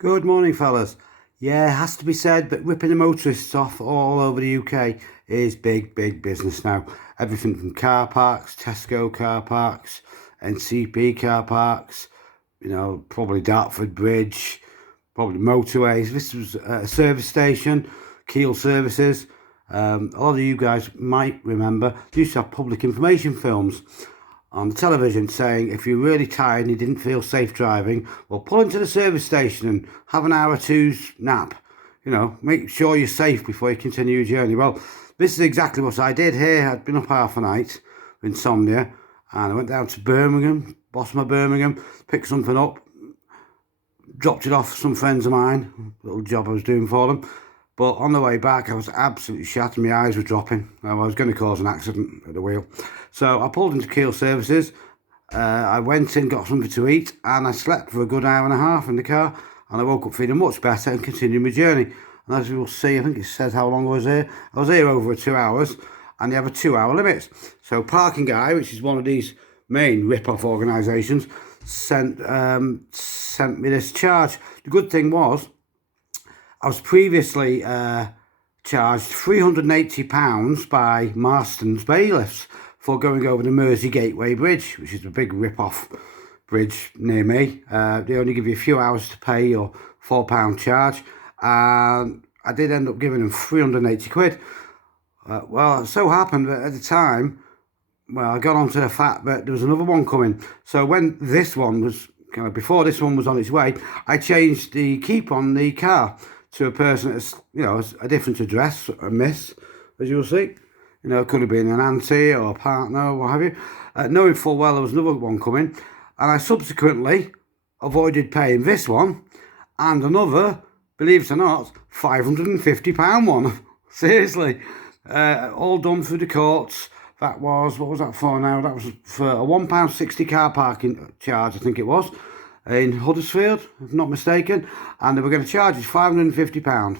Good morning, fellas. Yeah, it has to be said, but ripping the motorists off all over the UK is big business now. Everything from car parks, Tesco car parks, NCP car parks, probably Dartford Bridge, probably motorways. This was a service station, Keele services. A lot of you guys might remember, they used to have public information films on the television saying if you're really tired and you didn't feel safe driving, well, pull into the service station and have an hour or two's nap. Make sure you're safe before you continue your journey. Well, this is exactly what I did here. I'd been up half a night with insomnia, and I went down to Birmingham, bottom of Birmingham, picked something up, dropped it off some friends of mine, little job I was doing for them. But on the way back, I was absolutely shattered. My eyes were dropping. I was going to cause an accident at the wheel. So I pulled into Keele Services. I went in, got something to eat, and I slept for a good hour and a half in the car. And I woke up feeling much better and continued my journey. And as you will see, I think it says how long I was here. I was here over 2 hours, and they have a 2-hour limit. So Parking Guy, which is one of these main rip-off organisations, sent me this charge. The good thing was, I was previously charged £380 by Marstons bailiffs for going over the Mersey Gateway Bridge, which is a big rip-off bridge near me. They only give you a few hours to pay your £4 charge, and I did end up giving them 380 quid. Well, it so happened that at the time, I got onto the fact that there was another one coming. So when this one was, before this one was on its way, I changed the keep on the car to a person that's, a different address, a miss, as you'll see. It could have been an auntie or a partner or what have you. Knowing full well there was another one coming. And I subsequently avoided paying this one and another, believe it or not, £550 one. Seriously. All done through the courts. That was, what was that for now? That was for a £1.60 car parking charge, I think it was, in Huddersfield, if not mistaken, and they were going to charge us £550,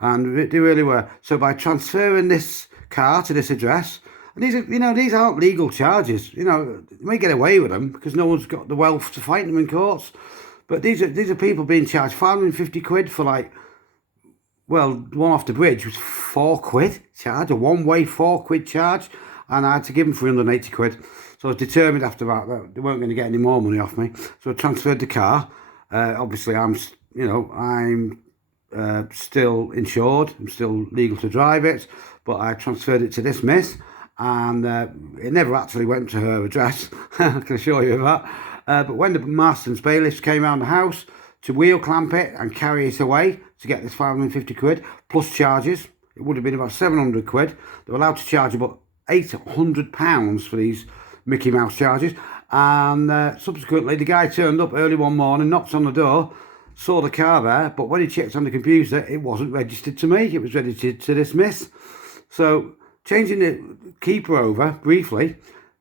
and they really were. So by transferring this car to this address, and these aren't legal charges. You may get away with them because no one's got the wealth to fight them in courts, but these are people being charged 550 quid for the one off the bridge was £4 charge, a one-way £4 charge, and I had to give them 380 quid. So I was determined after that they weren't going to get any more money off me. So I transferred the car. Obviously, I'm still insured. I'm still legal to drive it, but I transferred it to this miss, and it never actually went to her address. I can assure you of that. But when the Marstons bailiffs came around the house to wheel clamp it and carry it away to get this 550 quid plus charges, it would have been about 700 quid. They were allowed to charge about £800 for these Mickey Mouse charges, and subsequently the guy turned up early one morning, knocked on the door, saw the car there, but when he checked on the computer it wasn't registered to me, it was registered to this miss. So changing the keeper over briefly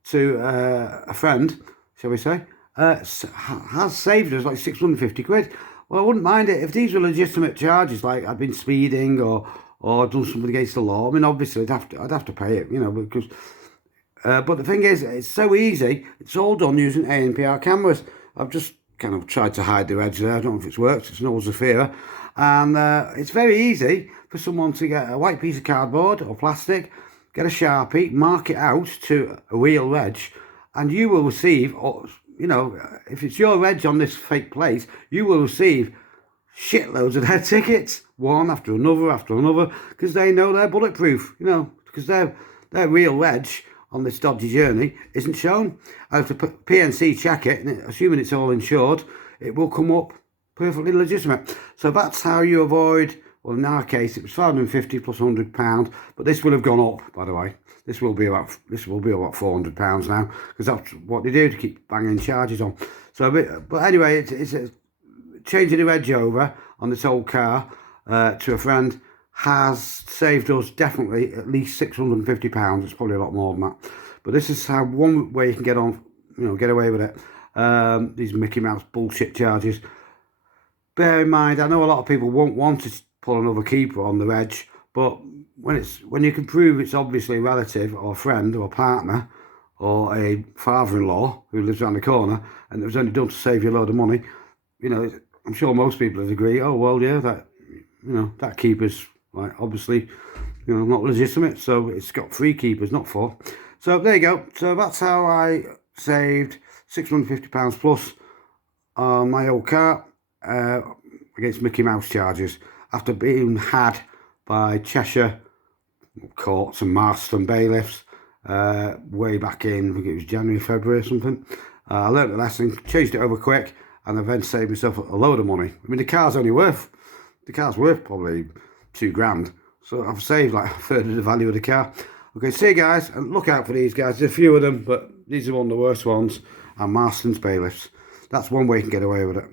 to a friend, shall we say, has saved us like 650 quid. Well, I wouldn't mind it if these were legitimate charges, like I'd been speeding or done something against the law. I mean, obviously I'd have to pay it, because but the thing is, it's so easy. It's all done using ANPR cameras. I've just kind of tried to hide the edge there. I don't know if it's worked. It's no Zafira. And it's very easy for someone to get a white piece of cardboard or plastic, get a Sharpie, mark it out to a real reg, and you will receive, if it's your reg on this fake plate, you will receive shitloads of their tickets, one after another, because they know they're bulletproof, because their real reg on this dodgy journey isn't shown. And if the PNC check it, and assuming it's all insured, it will come up perfectly legitimate. So that's how you avoid, well, in our case it was 550 plus £100, but this will have gone up, by the way. This will be about £400 now, because that's what they do to keep banging charges on. So, but anyway, it's changing the reg over on this old car to a friend has saved us definitely at least £650. It's probably a lot more than that. But this is how one way you can get away with it. These Mickey Mouse bullshit charges. Bear in mind, I know a lot of people won't want to pull another keeper on the reg, but when you can prove it's obviously a relative or a friend or a partner or a father-in-law who lives around the corner, and it was only done to save you a load of money, I'm sure most people would agree, oh well, yeah, that, you know, that keeper's like obviously, you know, not legitimate, so it's got 3 keepers, not 4. So there you go. So that's how I saved £650 plus on my old car against Mickey Mouse charges after being had by Cheshire courts and Marston bailiffs way back in, I think it was January, February or something. I learnt the lesson, changed it over quick, and I've then saved myself a load of money. I mean, the car's worth probably £2,000, so I've saved like a third of the value of the car. Okay, see you guys, and look out for these guys. There's a few of them, but these are one of the worst ones, and Marston's bailiffs. That's one way you can get away with it.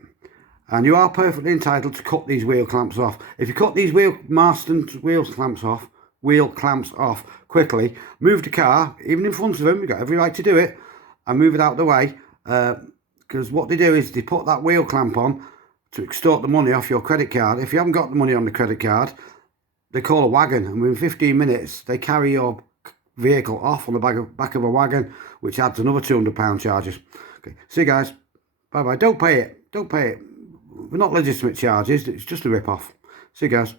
And you are perfectly entitled to cut these wheel clamps off. If you cut these Marston's wheel clamps off quickly, move the car, even in front of them, you've got every right to do it, and move it out of the way, because what they do is they put that wheel clamp on to extort the money off your credit card. If you haven't got the money on the credit card, they call a wagon, and within 15 minutes they carry your vehicle off on the back of a wagon, which adds another £200 charges. Okay, see you guys, bye bye. Don't pay it, they're not legitimate charges, it's just a rip off. See you guys.